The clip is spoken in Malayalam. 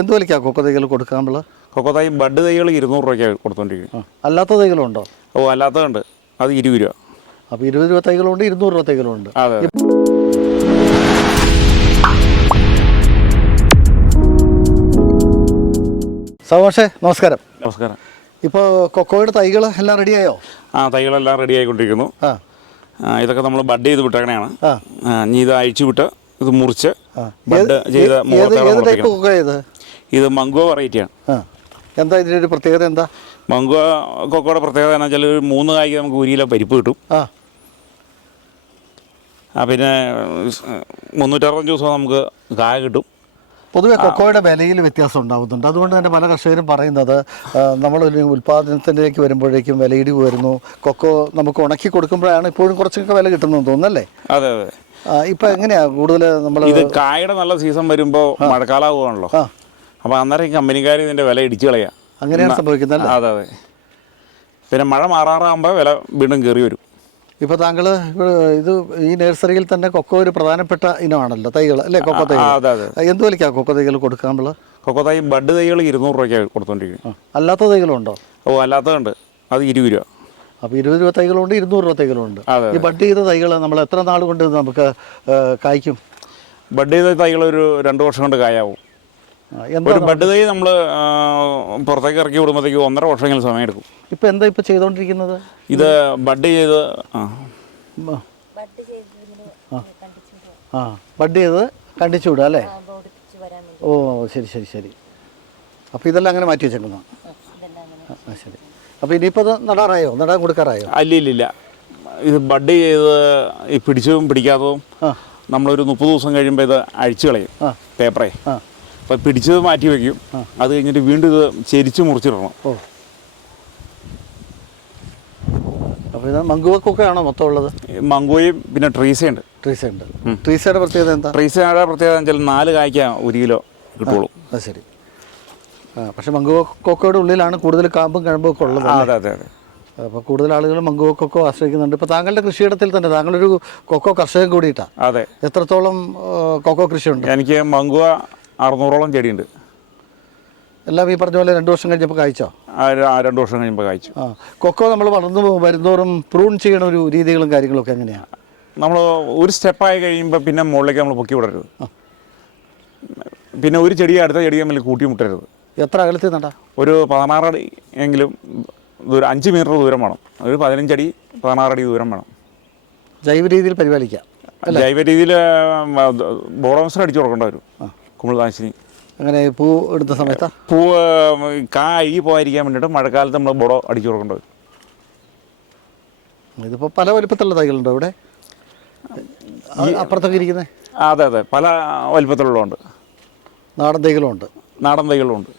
എന്ത് വിലയ്ക്കാണ് കൊക്കോ തൈകൾ കൊടുക്കാനുള്ള കൊക്കോ തൈ ബഡ് തൈകൾ ഇരുന്നൂറ് രൂപയ്ക്കാണ് കൊടുത്തോണ്ടിരിക്കുന്നത് അല്ലാത്ത തൈകളുണ്ടോ? ഓ അല്ലാത്തതുണ്ട്. അത് ഇരുപത് രൂപ. അപ്പോൾ ഇരുപത് രൂപ തൈകളുണ്ട് ഇരുന്നൂറ് രൂപ തൈകളുണ്ട്. അതെ സവാഷേ നമസ്കാരം. നമസ്കാരം. ഇപ്പോൾ കൊക്കോയുടെ തൈകൾ എല്ലാം റെഡിയായോ? ആ തൈകളെല്ലാം റെഡി ആയിക്കൊണ്ടിരിക്കുന്നു ആ ഇതൊക്കെ നമ്മൾ ബഡ് ചെയ്ത് വിട്ടേക്കണയാണ്. ഇനി ഇത് അഴിച്ചു വിട്ട് ഇത് മുറിച്ച് ഏത് ടൈപ്പ്. കൊക്കോ ഇത് ഇത് മംഗോ വെറൈറ്റിയാണ് എന്താ ഇതിന്റെ ഒരു പ്രത്യേകത എന്താ? മംഗോ കൊക്കോയുടെ പ്രത്യേകത എന്ന് വെച്ചാൽ ഒരു മൂന്ന് കായ്ക്ക് നമുക്ക് ഒരു കിലോ പരിപ്പ് കിട്ടും. ആ. പിന്നെ മുന്നൂറ്ററുപത് ദിവസം നമുക്ക് കായ കിട്ടും. പൊതുവെ കൊക്കോയുടെ വിലയിൽ വ്യത്യാസം ഉണ്ടാകുന്നുണ്ട് അതുകൊണ്ട് തന്നെ പല കർഷകരും പറയുന്നത് നമ്മൾ നമ്മളൊരു ഉൽപ്പാദനത്തിലേക്ക് വരുമ്പോഴേക്കും വിലയിടിവ് വരുന്നു. കൊക്കോ നമുക്ക് ഉണക്കി കൊടുക്കുമ്പോഴാണ് ഇപ്പോഴും കുറച്ചൊക്കെ വില കിട്ടുന്നതെന്ന് തോന്നുന്നല്ലേ അതെ അതെ. ഇപ്പം എങ്ങനെയാ കൂടുതൽ നമ്മൾ ഇത് കായുടെ നല്ല സീസൺ വരുമ്പോ മഴക്കാലാവുകയാണല്ലോ. അപ്പൊ അപ്പോൾ അന്നേരം ഈ കമ്പനിക്കാർ ഇതിന്റെ വില ഇടിച്ചു കളയാ. അങ്ങനെയാണ് സംഭവിക്കുന്നത് അതെ അതെ. പിന്നെ മഴ മാറാറാകുമ്പോൾ വില വീണ്ടും കയറി വരും. ഇപ്പോൾ താങ്കൾ ഇത് ഈ നഴ്സറിയിൽ തന്നെ കൊക്കോ ഒരു പ്രധാനപ്പെട്ട ഇനമാണല്ലോ തൈകൾ അല്ലേ? കൊക്കോ തൈകൾ അതെ അതെ എന്ത് വിലയ്ക്കാണ് കൊക്കോ തൈകൾ കൊടുക്കാനുള്ള കൊക്കോ തൈ ബഡ് തൈകൾ ഇരുന്നൂറ് രൂപയ്ക്ക് കൊടുത്തോണ്ടിരിക്കുന്നത് അല്ലാത്ത തൈകളുണ്ടോ? ഓ അല്ലാത്തതുണ്ട്. അത് ഇരുപത് രൂപ. അപ്പോൾ ഇരുപത് രൂപ തൈകളുണ്ട് ഇരുന്നൂറ് രൂപ തൈകളുണ്ട്. ഈ ബഡ് ചെയ്ത തൈകൾ നമ്മൾ എത്ര നാൾ കൊണ്ട് നമുക്ക് കായ്ക്കും? ബഡ് ചെയ്ത തൈകൾ ഒരു രണ്ട് വർഷം കൊണ്ട് കായാവും. ഒരു ബഡ് തൈ നമ്മൾ പുറത്തേക്ക് ഇറക്കി വിടുമ്പോഴത്തേക്ക് ഒന്നര വർഷമെങ്കിലും സമയം എടുക്കും. ഇപ്പം എന്താ ഇപ്പോൾ ചെയ്തുകൊണ്ടിരിക്കുന്നത് ഇത് ബഡ് ചെയ്ത് ആ. ബഡ് ചെയ്ത് കണ്ടിച്ചു വിടുക അല്ലേ? ഓ ശരി ശരി ശരി. അപ്പോൾ ഇതെല്ലാം അങ്ങനെ മാറ്റി വെച്ചേക്കുന്നു ആ ശരി. അപ്പോൾ ഇനിയിപ്പോൾ നടാറായോ? നടാൻ കൊടുക്കാറായോ? അല്ല ഇല്ല ഇല്ല. ഇത് ബഡ് ചെയ്ത് ഈ പിടിച്ചതും പിടിക്കാത്തതും നമ്മളൊരു മുപ്പത് ദിവസം കഴിയുമ്പോൾ ഇത് അഴിച്ചു കളയും പേപ്പറെ. അപ്പോൾ പിടിച്ചത് മാറ്റി വയ്ക്കും അത് കഴിഞ്ഞിട്ട് വീണ്ടും ഇത് ചെരിച്ച് മുറിച്ചിടണം. അപ്പോൾ ഇത് മങ്കുവക്കൊക്കെ ആണോ മൊത്തം ഉള്ളത്? മങ്കുവയും പിന്നെ ട്രീസയുണ്ട്. ട്രീസയുണ്ട്. ട്രീസയുടെ പ്രത്യേകത എന്താ? ട്രീസയുടെ പ്രത്യേകത എന്ന് വെച്ചാൽ നാല് കായ്ക്കാം ഒരു കിലോ കിട്ടുള്ളൂ. ശരി. പക്ഷേ മങ്കുവക്കൊക്കയുടെ ഉള്ളിലാണ് കൂടുതൽ കാമ്പും കഴമ്പും ഒക്കെ ഉള്ളത് അതെ അതെ അതെ. അപ്പോൾ കൂടുതൽ ആളുകൾ മങ്കുവക്കൊക്കോ ആശ്രയിക്കുന്നുണ്ട്. ഇപ്പോൾ താങ്കളുടെ കൃഷിയിടത്തിൽ തന്നെ താങ്കളൊരു കൊക്കോ കർഷകൻ കൂടിയിട്ടാണ് അതെ. എത്രത്തോളം കൊക്കോ കൊക്കോ കൃഷിയുണ്ട്? എനിക്ക് മങ്കുവ അറുന്നൂറോളം ചെടിയുണ്ട്. എല്ലാം ഈ പറഞ്ഞ പോലെ രണ്ട് വർഷം കഴിഞ്ഞപ്പോൾ കായ്ച്ചോ? രണ്ട് വർഷം കഴിയുമ്പോൾ കായ്ച്ചു. ആ കൊക്കോ നമ്മൾ വളർന്നു വരുന്നോറും പ്രൂൺ ചെയ്യണ ഒരു രീതികളും കാര്യങ്ങളൊക്കെ എങ്ങനെയാണ് നമ്മൾ ഒരു സ്റ്റെപ്പായി കഴിയുമ്പോൾ പിന്നെ മുകളിലേക്ക് നമ്മൾ പൊക്കി വിടരുത്. പിന്നെ ഒരു ചെടി അടുത്ത ചെടി തമ്മിൽ കൂട്ടി മുട്ടരുത് എത്ര അകലത്തിൽ നടാ ഒരു പതിനാറടി എങ്കിലും ദൂരം അഞ്ച് മീറ്റർ ദൂരം വേണം. ഒരു പതിനഞ്ചടി പതിനാറടി ദൂരം വേണം. ജൈവ രീതിയിൽ പരിപാലിക്കാം ജൈവ രീതിയിൽ ബോർഡോസർ അടിച്ചു കൊടുക്കേണ്ട വരും കുമിൾനാശിനി. അങ്ങനെ പൂ എടുത്ത സമയത്ത്? പൂ കാ അഴുകി പോകാതിരിക്കാൻ വേണ്ടിയിട്ട് മഴക്കാലത്ത് നമ്മൾ ബോഡോ അടിച്ചു കൊടുക്കേണ്ട വരും. ഇതിപ്പോൾ പല വലിപ്പത്തിലുള്ള തൈകളുണ്ടോ ഇവിടെ? അപ്പുറത്തൊക്കെ ഇരിക്കുന്നത് അതെ അതെ പല വലിപ്പത്തിലുള്ളതുണ്ട്. നാടൻ തൈകളുണ്ട് നാടൻ തൈകളുണ്ട്.